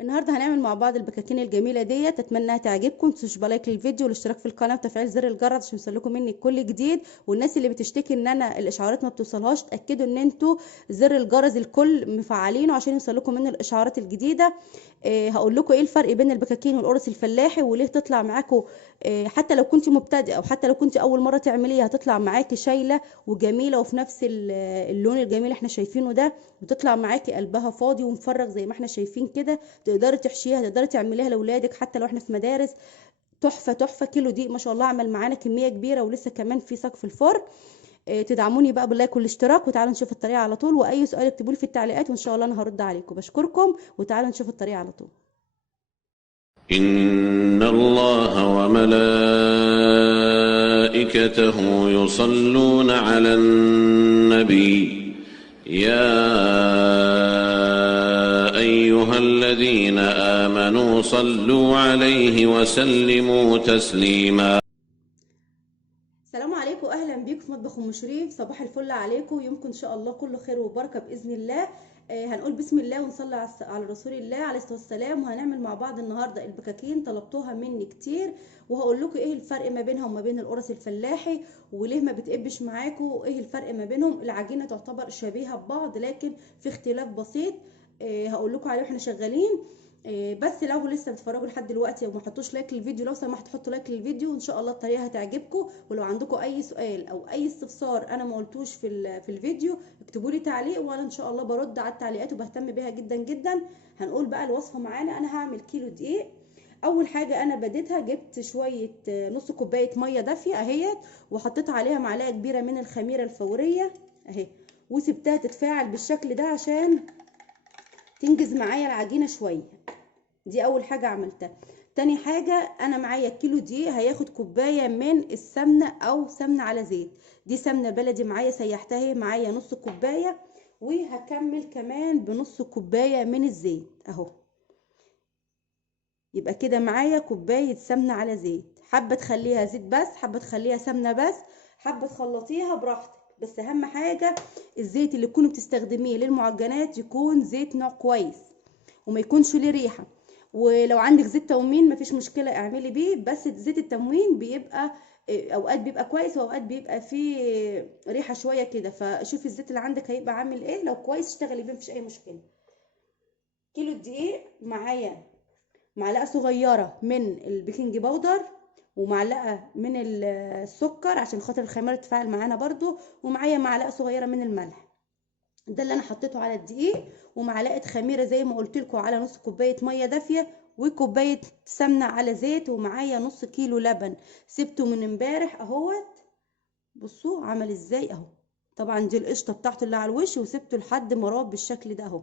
النهارده هنعمل مع بعض البكاكين الجميله ديت. اتمنى انها تعجبكم. متنسوش بلايك للفيديو والاشتراك في القناه وتفعيل زر الجرس عشان يوصلكم مني كل جديد. والناس اللي بتشتكي ان انا الاشعارات ما بتوصلهاش، اتاكدوا ان انتوا زر الجرس الكل مفعلينه عشان يوصلكم مني الاشعارات الجديده. هقول لكم ايه الفرق بين البكاكين والقرص الفلاحي وليه تطلع معاكم. حتى لو كنت مبتدئه او حتى لو كنت اول مره تعمليها هتطلع معاكي شايله وجميله وفي نفس اللون الجميل اللي احنا شايفينه ده، وتطلع معاكي قلبها فاضي ومفرغ زي ما احنا شايفين كده. تقدري تحشيها، تقدري تعمليها لاولادك حتى لو احنا في مدارس. تحفه تحفه. كيلو دقيق ما شاء الله عمل معانا كميه كبيره ولسه كمان في صاج في الفرن. تدعموني بقى باللايك والاشتراك، وتعالوا نشوف الطريقه على طول. واي سؤال اكتبوا لي في التعليقات وان شاء الله انا هرد عليكم. بشكركم وتعالوا نشوف الطريقه على طول. إن الله وملائكته يصلون على النبي يا أيها الذين آمنوا صلوا عليه وسلموا تسليما. السلام عليكم، اهلا بيكم في مطبخ ام شريف. صباح الفل عليكم، يومكم ان شاء الله كله خير وبركه باذن الله. هنقول بسم الله ونصلي على رسول الله عليه الصلاه والسلام. وهنعمل مع بعض النهارده البكاكين، طلبتوها مني كتير، وهقول لكم ايه الفرق ما بينها وما بين القرص الفلاحي وليه ما بتقبش معاكم، وايه الفرق ما بينهم. العجينه تعتبر شبيهه ببعض لكن في اختلاف بسيط. هقول لكم عليه واحنا شغالين. بس لو لسه بتتفرجوا لحد دلوقتي وما حطوش لايك للفيديو، لو سمحت حطوا لايك للفيديو وان شاء الله الطريقه هتعجبكم. ولو عندكم اي سؤال او اي استفسار انا ما قلتوش في الفيديو، اكتبوا لي تعليق وانا ان شاء الله برد على التعليقات وبهتم بيها جدا جدا. هنقول بقى الوصفه معانا. انا هعمل كيلو دقيق. اول حاجه انا بديتها، جبت شويه نص كوبايه ميه دافيه اهيت، وحطيت عليها معلقه كبيره من الخميره الفوريه اهي، وسبتها تتفاعل بالشكل ده عشان تنجز معايا العجينه شويه. دي اول حاجه عملتها. تاني حاجه، انا معايا كيلو دقيق هياخد كوبايه من السمنه او سمنه على زيت. دي سمنه بلدي معايا، سيحتها اهي معايا نص كوبايه، وهكمل كمان بنص كوبايه من الزيت اهو. يبقى كده معايا كوبايه سمنه على زيت. حابه تخليها زيت بس، حابه تخليها سمنه بس، حابه تخلطيها براحتك. بس اهم حاجه الزيت اللي تكونوا بتستخدميه للمعجنات يكون زيت نوع كويس وما يكونش ليه ريحه. ولو عندك زيت تموين مفيش مشكله اعملي بيه، بس زيت التموين بيبقى اوقات بيبقى كويس واوقات بيبقى فيه ريحه شويه كده. فشوفي الزيت اللي عندك هيبقى عامل ايه، لو كويس اشتغلي بيه مفيش اي مشكله. كيلو الدقيق معايا معلقه صغيره من البيكنج باودر، ومعلقه من السكر عشان خاطر الخميره تتفاعل معانا برضو، ومعايا معلقه صغيره من الملح. ده اللي انا حطيته على الدقيق، ومعلقه خميره زي ما قلت لكم على نص كوبايه ميه دافيه، وكوبايه سمنه على زيت، ومعايا نص كيلو لبن سبته من امبارح اهوت. بصوا عمل ازاي اهو. طبعا دي القشطه بتاعته اللي على الوش، وسبته لحد ما راب بالشكل ده اهو.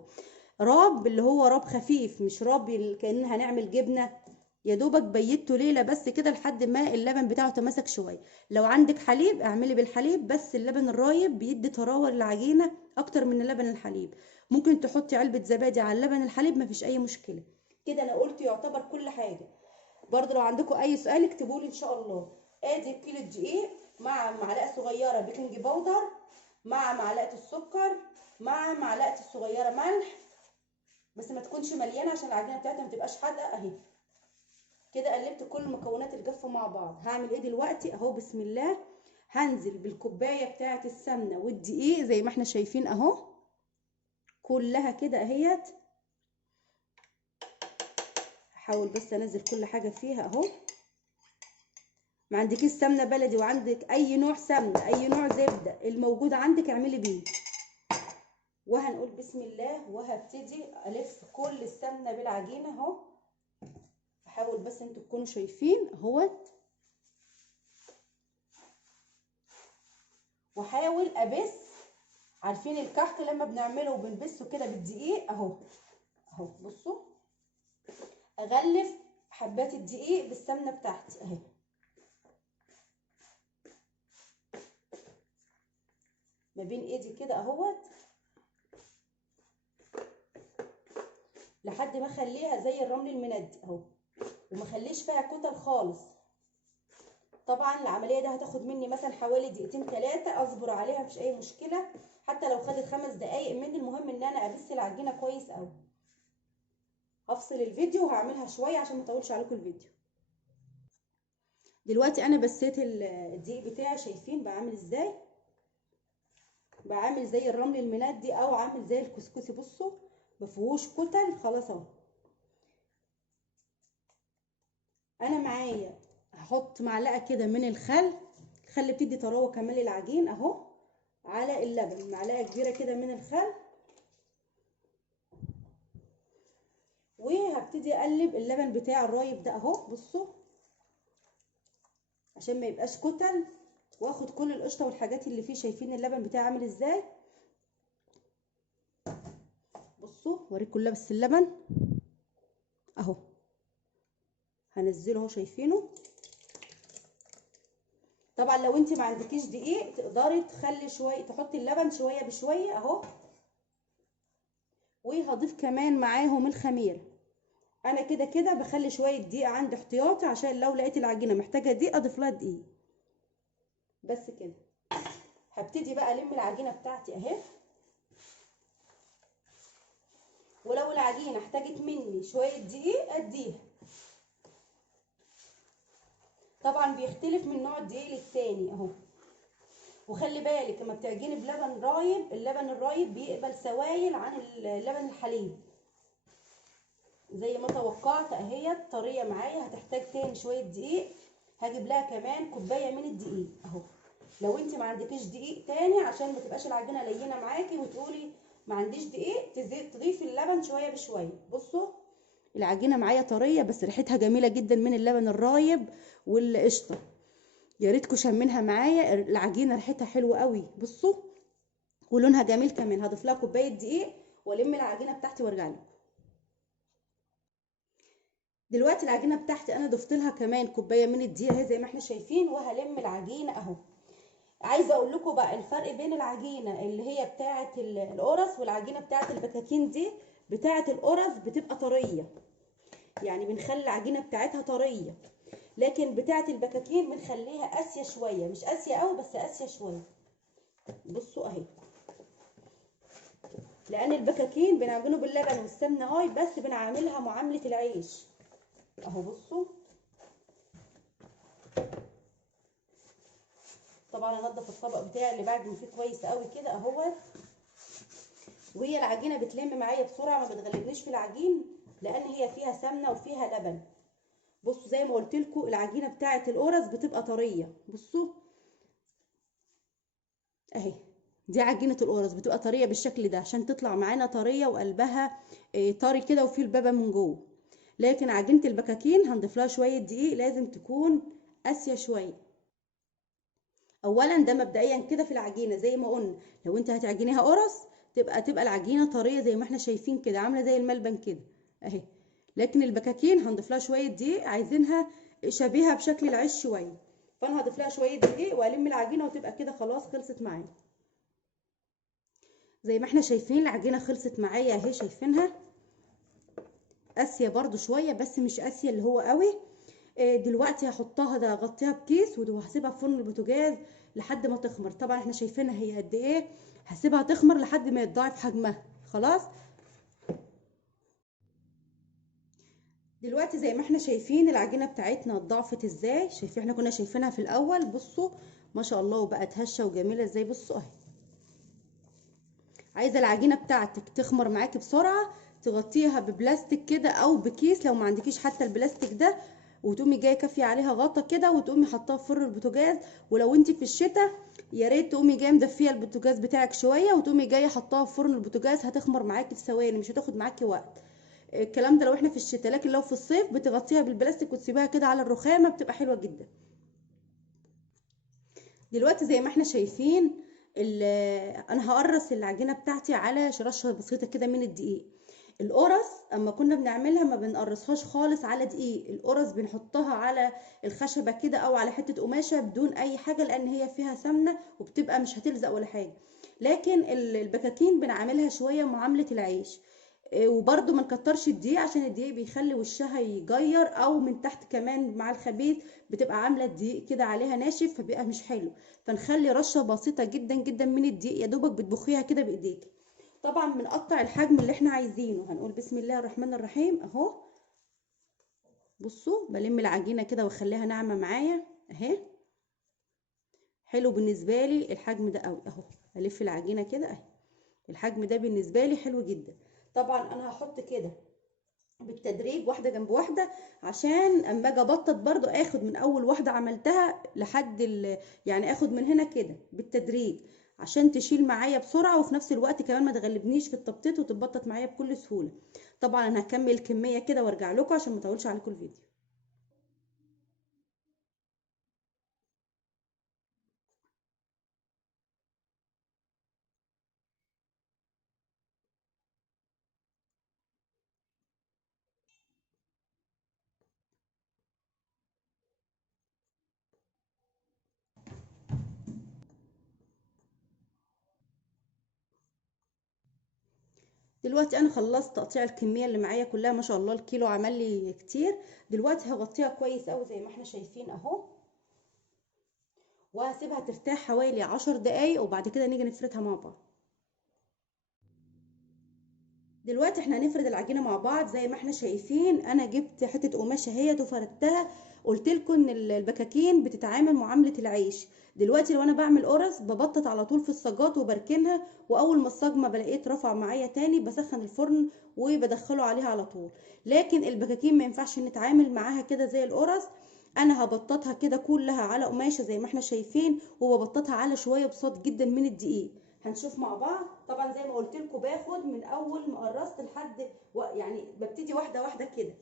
راب اللي هو راب خفيف، مش راب كأننا هنعمل جبنه. يا دوبك بيته ليله بس كده لحد ما اللبن بتاعه تماسك شويه. لو عندك حليب اعملي بالحليب، بس اللبن الرايب بيدي طراوه للعجينه اكتر من اللبن الحليب. ممكن تحطي علبه زبادي على اللبن الحليب مفيش اي مشكله. كده انا قلت يعتبر كل حاجه. برضو لو عندكم اي سؤال اكتبوا لي ان شاء الله. ادي كيلو الدقيق مع معلقه صغيره بيكنج باودر، مع معلقه السكر، مع معلقه الصغيره ملح، بس ما تكونش مليانه عشان العجينه بتاعتها ما تبقاش حادقه اهي. كده قلبت كل مكونات الجافه مع بعض. هعمل ايه دلوقتي اهو؟ بسم الله. هنزل بالكوبايه بتاعه السمنه والدقيق زي ما احنا شايفين اهو، كلها كده اهيت. هحاول بس انزل كل حاجه فيها اهو. ما عندكيش سمنه بلدي وعندك اي نوع سمنه، اي نوع زبده الموجود عندك اعملي بيه. وهنقول بسم الله وهبتدي الف كل السمنه بالعجينه اهو. احاول بس انتوا تكونوا شايفين اهوت، واحاول ابس. عارفين الكحك لما بنعمله وبنبسه كده بالدقيق اهو. اهو بصوا، اغلف حبات الدقيق بالسمنه بتاعتي اهي. ما بين ايدي كده اهوت لحد ما اخليها زي الرمل المندي اهو، وما اخليش فيها كتل خالص. طبعا العمليه دي هتاخد مني مثلا حوالي دقيقتين 3، اصبر عليها مفيش اي مشكله. حتى لو خدت 5 دقايق مني، المهم ان انا ابس العجينه كويس قوي. هفصل الفيديو وهعملها شويه عشان ما اطولش عليكم الفيديو. دلوقتي انا بسيت الدقيق بتاعي، شايفين بقى عامل ازاي؟ بقى عامل زي الرمل المندي او عامل زي الكسكسي. بصوا مفيهوش كتل خلاص اهو. انا معايا هحط معلقه كده من الخل. الخل بتدي طراوه كمان للعجين اهو. على اللبن معلقه كبيره كده من الخل، وهبتدي اقلب اللبن بتاع الرايب ده اهو. بصوا عشان ما يبقاش كتل، واخد كل القشطه والحاجات اللي فيه. شايفين اللبن بتاعي عامل ازاي؟ بصوا اوريكم لبس اللبن اهو. هنزله اهو، شايفينه؟ طبعا لو انت ما عندكيش دقيق تقدري تخلي شويه، تحطي اللبن شويه بشويه اهو. وهضيف كمان معاهم الخميره. انا كده كده بخلي شويه دقيق عندي احتياطي عشان لو لقيت العجينه محتاجه دقيق اضيف لها دقيق. بس كده. هبتدي بقى الم العجينه بتاعتي اهي. ولو العجينه احتاجت مني شويه دقيق اديها. طبعا بيختلف من نوع الدقيق للتاني اهو. وخلي بالك لما بتعجني بلبن رايب، اللبن الرايب بيقبل سوائل عن اللبن الحليب. زي ما توقعت اهي طريه معايا. هتحتاج تاني شويه دقيق، هجيب لها كمان كوبايه من الدقيق اهو. لو انت ما عندكيش دقيق تاني عشان ما تبقاش العجينه لينه معاكي وتقولي ما عنديش دقيق، تضيفي اللبن شويه بشويه. بصوا العجينه معايا طريه بس ريحتها جميله جدا من اللبن الرايب والقشطه. يا ريتكم شامينها معايا، العجينه ريحتها حلوه قوي. بصوا ولونها جميل كمان. هضيف لها كوبايه دقيق والم العجينه بتاعتي وارجع لكم. دلوقتي العجينه بتاعتي انا ضفت لها كمان كوبايه من الدقيق اهي زي ما احنا شايفين، وهلم العجينه اهو. عايزه اقول لكم بقى الفرق بين العجينه اللي هي بتاعه القرص والعجينه بتاعه البكاكين دي. بتاعه القرص بتبقى طريه، يعني بنخلي العجينه بتاعتها طريه. لكن بتاعه البكاكين بنخليها قاسيه شويه، مش قاسيه قوي بس قاسيه شويه. بصوا اهي. لان البكاكين بنعجنه باللبن والسمنه هاي، بس بنعاملها معامله العيش اهو. بصوا طبعا انضف الطبق بتاعي اللي بعجن فيه كويس قوي كده اهوت. وهي العجينه بتلم معايا بسرعه، ما بتغلبنيش في العجين لان هي فيها سمنه وفيها لبن. بصوا زي ما قلت لكم العجينه بتاعه القرص بتبقى طريه. بصوا اهي، دي عجينه القرص بتبقى طريه بالشكل ده عشان تطلع معانا طريه وقلبها طري كده وفيه اللبن من جوه. لكن عجينه البكاكين هنضيف لها شويه دقيق، لازم تكون قاسيه شويه. اولا ده مبدئيا كده في العجينه زي ما قلنا، لو انت هتعجنيها قرص تبقى العجينه طريه زي ما احنا شايفين كده، عامله زي الملبن كده اهي. لكن البكاكين هنضيف لها شويه دقيق، عايزينها شبيهه بشكل العيش شويه. فانا هضيف لها شويه دقيق والم العجينه وتبقى كده خلاص خلصت معايا. زي ما احنا شايفين العجينه خلصت معايا اهي، شايفينها قاسيه برده شويه بس مش قاسيه اللي هو قوي. دلوقتي هحطها ده اغطيها بكيس وهسيبها في فرن البوتاجاز لحد ما تخمر. طبعا احنا شايفينها هي قد ايه، هسيبها تخمر لحد ما يتضاعف حجمها خلاص. دلوقتي زي ما احنا شايفين العجينه بتاعتنا اتضاعفت ازاي. شايفين احنا كنا شايفينها في الاول، بصوا ما شاء الله وبقت هشه وجميله ازاي. بصوا اهي. عايزه العجينه بتاعتك تخمر معاكي بسرعه، تغطيها ببلاستيك كده او بكيس لو ما عندكيش حتى البلاستيك ده، وتقومي جايه كافيه عليها غطا كده وتقومي حطاها في فرن البوتاجاز. ولو انت في الشتاء يا ريت تقومي جايه مدفيه البوتاجاز بتاعك شويه وتقومي جايه حطاها في فرن البوتاجاز، هتخمر معاكي في ثواني، مش هتاخد معاكي وقت. الكلام ده لو احنا في الشتاء، لكن لو في الصيف بتغطيها بالبلاستيك وتسيبها كده على الرخامه بتبقى حلوه جدا. دلوقتي زي ما احنا شايفين انا هقرص العجينه بتاعتي على رشه بسيطه كده من الدقيق. القرص اما كنا بنعملها ما بنقرصهاش خالص على دقيق، القرص بنحطها على الخشبه كده او على حته قماشه بدون اي حاجه لان هي فيها سمنه وبتبقى مش هتلزق ولا حاجه. لكن البكاكين بنعملها شويه معامله العيش. وبرده ما نكترش الدقيق عشان الدقيق بيخلي وشها يجير، او من تحت كمان مع الخبيث بتبقى عامله الدقيق كده عليها ناشف فبيبقى مش حلو. فنخلي رشه بسيطه جدا جدا من الدقيق، يا دوبك بتبخيها كده بايديك. طبعا بنقطع الحجم اللي احنا عايزينه. هنقول بسم الله الرحمن الرحيم اهو. بصوا بلم العجينه كده واخليها ناعمه معايا اهي. حلو بالنسبه لي الحجم ده قوي اهو. الف العجينه كده اهي. الحجم ده بالنسبه لي حلو جدا. طبعا انا هحط كده بالتدريج واحده جنب واحده، عشان اما اجي ابطط برضو اخد من اول واحده عملتها لحد يعني اخد من هنا كده بالتدريج، عشان تشيل معايا بسرعه، وفي نفس الوقت كمان ما تغلبنيش في التبطيط وتتبطط معايا بكل سهوله. طبعا انا هكمل كميه كده وارجع لكم عشان ما اطولش عليكم الفيديو. دلوقتي انا خلصت تقطيع الكميه اللي معايا كلها، ما شاء الله الكيلو عمل لي كتير. دلوقتي هغطيها كويس قوي زي ما احنا شايفين اهو، وهسيبها ترتاح حوالي 10 دقايق، وبعد كده نيجي نفردها مع بعض. دلوقتي احنا هنفرد العجينه مع بعض. زي ما احنا شايفين انا جبت حته قماشه اهيت وفردتها. قلت لكم ان البكاكين بتتعامل معامله العيش. دلوقتي لو انا بعمل قرص ببطط على طول في الصاجات وبركنها، واول ما الصاج ما بلاقيت رفع معايا تاني بسخن الفرن وبدخله عليها على طول. لكن البكاكين ما ينفعش نتعامل معاها كده زي القرص. انا هبططها كده كلها على قماشه زي ما احنا شايفين، وببططها على شويه بساط جدا من الدقيق. هنشوف مع بعض. طبعا زي ما قلت لكم باخد من اول ما قرصت لحد يعني ببتدي واحده واحده كده،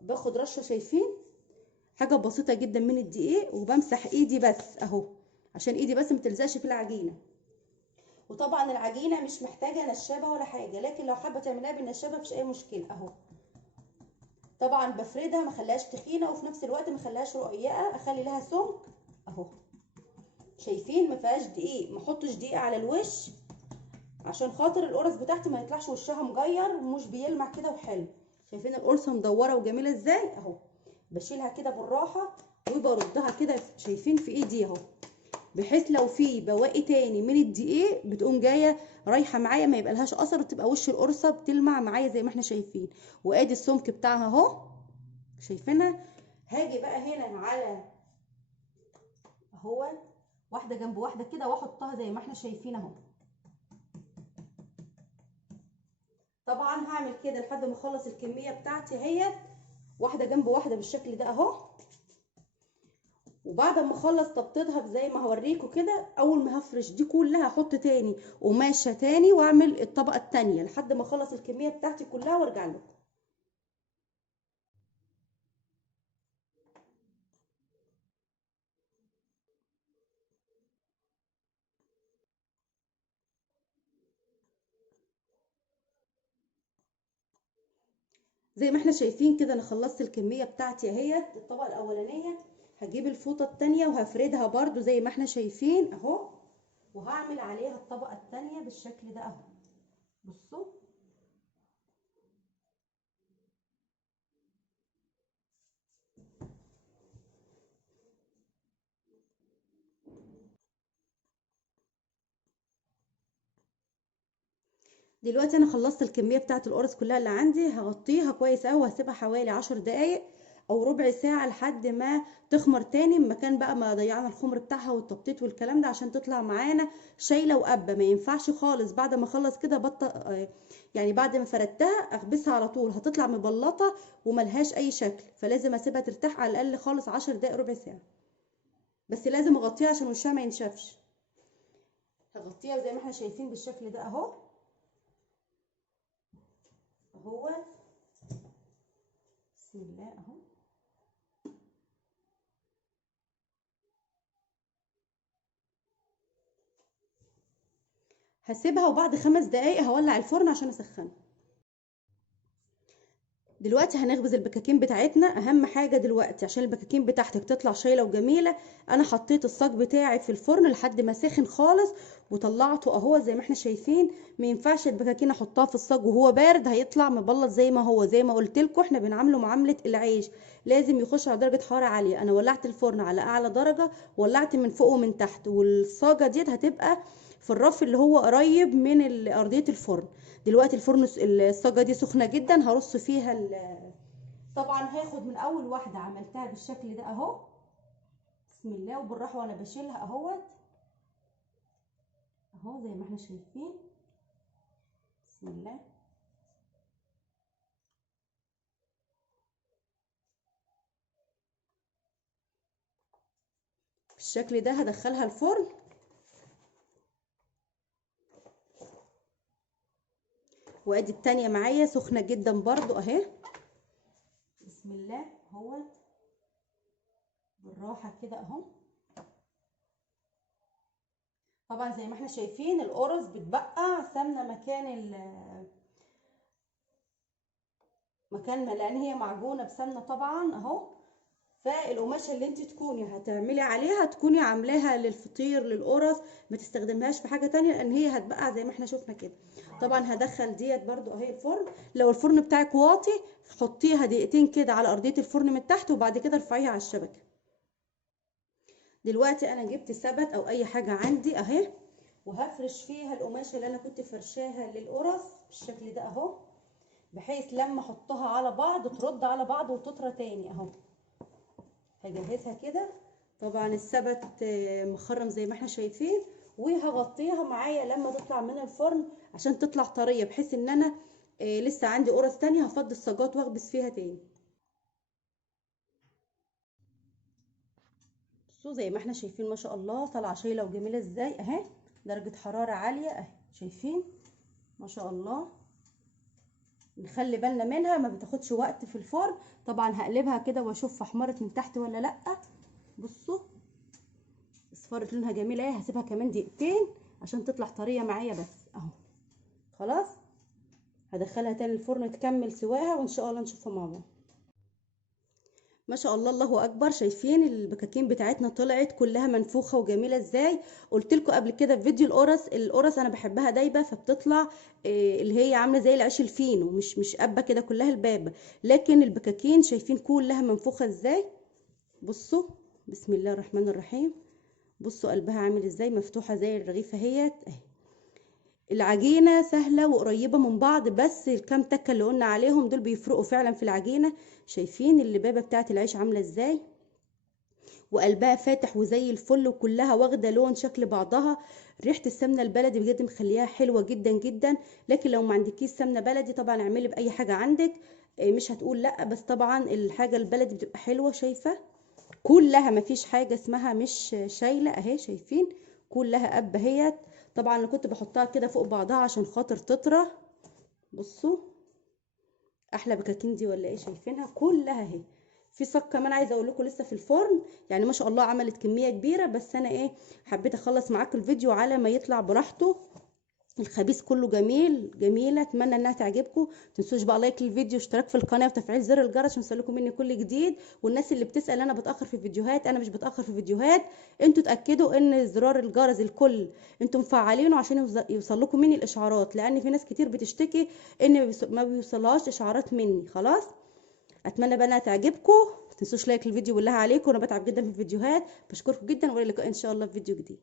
باخد رشه شايفين حاجه بسيطه جدا من الدقيق، وبمسح ايدي بس اهو، عشان ايدي بس ما تلزقش في العجينه. وطبعا العجينه مش محتاجه نشابه ولا حاجه، لكن لو حابه تعمليها بالنشابه مفيش اي مشكله اهو. طبعا بفردها ما اخليهاش تخينه، وفي نفس الوقت ما اخليهاش رقيقه، اخلي لها سمك اهو. شايفين ما فيهاش دقيق، ما احطش دقيق على الوش عشان خاطر القرص بتاعتي ما يطلعش وشها مغير ومش بيلمع كده وحلو. شايفين القرصه مدوره وجميله ازاي اهو. بشيلها كده بالراحه وبردها كده شايفين في ايدي اهو، بحيث لو في بواقي تاني من الدقيق بتقوم جايه رايحه معايا، ما يبقى لهاش اثر، وتبقى وش القرصه بتلمع معايا زي ما احنا شايفين. وادي السمك بتاعها اهو شايفينها. هاجي بقى هنا على اهو واحده جنب واحده كده واحطها زي ما احنا شايفين اهو. طبعا هعمل كده لحد ما اخلص الكميه بتاعتي اهي، واحده جنب واحده بالشكل ده اهو. وبعد ما اخلص تبطيطها زي ما هوريكم كده، اول ما هفرش دي كلها احط تاني قماشه تاني واعمل الطبقه التانيه لحد ما اخلص الكميه بتاعتي كلها وارجع لكم. زي ما احنا شايفين كده انا خلصت الكميه بتاعتي اهي. الطبقه الاولانيه هجيب الفوطه التانيه وهفردها برده زي ما احنا شايفين اهو، وهعمل عليها الطبقه التانيه بالشكل ده اهو. بصوا دلوقتي انا خلصت الكميه بتاعه القرص كلها اللي عندي. هغطيها كويس قوي وهسيبها حوالي 10 دقايق او ربع ساعه لحد ما تخمر تاني، مكان بقى ما ضيعنا الخمر بتاعها والتبطيط والكلام ده، عشان تطلع معانا شايله وقبه. ما ينفعش خالص بعد ما اخلص كده يعني بعد ما فردتها اخبزها على طول، هتطلع مبلطه وملهاش اي شكل. فلازم اسيبها ترتاح على الاقل خالص 10 دقايق ربع ساعه، بس لازم اغطيها عشان وشها ما ينشفش. هغطيها زي ما احنا شايفين بالشكل ده اهو. اهو بسم الله اهو. هسيبها وبعد 5 دقايق هولع الفرن عشان اسخنها. دلوقتي هنخبز البكاكين بتاعتنا. اهم حاجه دلوقتي عشان البكاكين بتاعتك تطلع شايله وجميله، انا حطيت الصاج بتاعي في الفرن لحد ما سخن خالص وطلعته اهو زي ما احنا شايفين. ما ينفعش البكاكين احطها في الصاج وهو بارد، هيطلع مبلط زي ما هو. زي ما قلت لكم احنا بنعامله معامله العيش، لازم يخش على درجه حراره عاليه. انا ولعت الفرن على اعلى درجه، ولعت من فوق ومن تحت، والصاجه ديت هتبقى في الرف اللي هو قريب من ارضيه الفرن. دلوقتي الفرن الصاجه دي سخنه جدا، هرص فيها طبعا هاخد من اول واحده عملتها بالشكل ده اهو، بسم الله، وبالراحه وانا بشيلها اهوت اهو زي ما احنا شايفين، بسم الله. بالشكل ده هدخلها الفرن. وادي التانية معايا سخنة جدا برضو اهي، بسم الله اهوت، بالراحة كده اهو. طبعا زي ما احنا شايفين القرص بتبقى سمنة مكان لان هي معجونة بسمنة طبعا اهو. فالقماشه اللي انت تكوني هتعملي عليها تكوني عاملاها للفطير للقرص، ما تستخدمهاش في حاجه تانية لان هي هتبقع زي ما احنا شفنا كده. طبعا هدخل ديت برضو اهي الفرن. لو الفرن بتاعك واطي حطيها دقيقتين كده على ارضيه الفرن من تحت، وبعد كده ارفعيها على الشبكه. دلوقتي انا جبت سبت او اي حاجه عندي اهي، وهفرش فيها القماشه اللي انا كنت فرشاها للقرص بالشكل ده اهو، بحيث لما احطها على بعض ترد على بعض وتطرى تاني اهو. هجهزها كده. طبعا السبت مخرم زي ما احنا شايفين، وهغطيها معايا لما تطلع من الفرن عشان تطلع طريه، بحيث ان انا لسه عندي قرص تانية هفضي الصاجات واخبز فيها تاني. بصوا زي ما احنا شايفين ما شاء الله طالعه شايله وجميله ازاي اهي، درجه حراره عاليه اهي، شايفين ما شاء الله. نخلي بالنا منها ما بتاخدش وقت في الفرن. طبعا هقلبها كده واشوف احمرت من تحت ولا لا. بصوا اصفرت لونها جميل اهي، هسيبها كمان دقيقتين عشان تطلع طريه معايا بس اهو. خلاص هدخلها تاني الفرن تكمل سواها وان شاء الله نشوفها مع بعض. ما شاء الله الله اكبر، شايفين البكاكين بتاعتنا طلعت كلها منفوخه وجميله ازاي. قلت لكم قبل كده في فيديو القرص انا بحبها دايبه، فبتطلع اللي هي عامله زي العيش الفينو، مش قبه كده كلها البابه. لكن البكاكين شايفين كلها منفوخه ازاي. بصوا بسم الله الرحمن الرحيم، بصوا قلبها عامل ازاي، مفتوحه زي الرغيفه اهيت اهي. العجينه سهله وقريبه من بعض، بس الكام تكه اللي قلنا عليهم دول بيفرقوا فعلا في العجينه. شايفين اللبابه بتاعه العيش عامله ازاي، وقلبها فاتح وزي الفل، وكلها واخده لون شكل بعضها. ريحه السمنه البلدي بجد مخليها حلوه جدا جدا. لكن لو ما عندكيش سمنه بلدي طبعا اعملي باي حاجه عندك، مش هتقول لا، بس طبعا الحاجه البلدي بتبقى حلوه. شايفه كلها مفيش حاجه اسمها مش شايله اهي، شايفين كلها قبه اهيت. طبعا انا كنت بحطها كده فوق بعضها عشان خاطر تطرى. بصوا احلى بكاكين دي ولا ايه، شايفينها كلها اهي. في صاج كمان عايزه اقول لكم لسه في الفرن، يعني ما شاء الله عملت كميه كبيره، بس انا حبيت اخلص معاكم الفيديو على ما يطلع براحته. الخبيث كله جميله، اتمنى انها تعجبكم. متنسوش بقى لايك للفيديو، اشتراك في القناه، وتفعيل زر الجرس عشان يوصلكم مني كل جديد. والناس اللي بتسال انا بتاخر في فيديوهات، انا مش بتاخر في فيديوهات. انتوا اتاكدوا ان زرار الجرس الكل انتوا مفعلينه عشان يوصلكم مني الاشعارات، لان في ناس كتير بتشتكي ان ما بيوصلهاش اشعارات مني. خلاص اتمنى بقى انها تعجبكم. متنسوش لايك للفيديو بالله عليكم، انا بتعب جدا في الفيديوهات. بشكركم جدا، والى اللقاء ان شاء الله في فيديو جديد.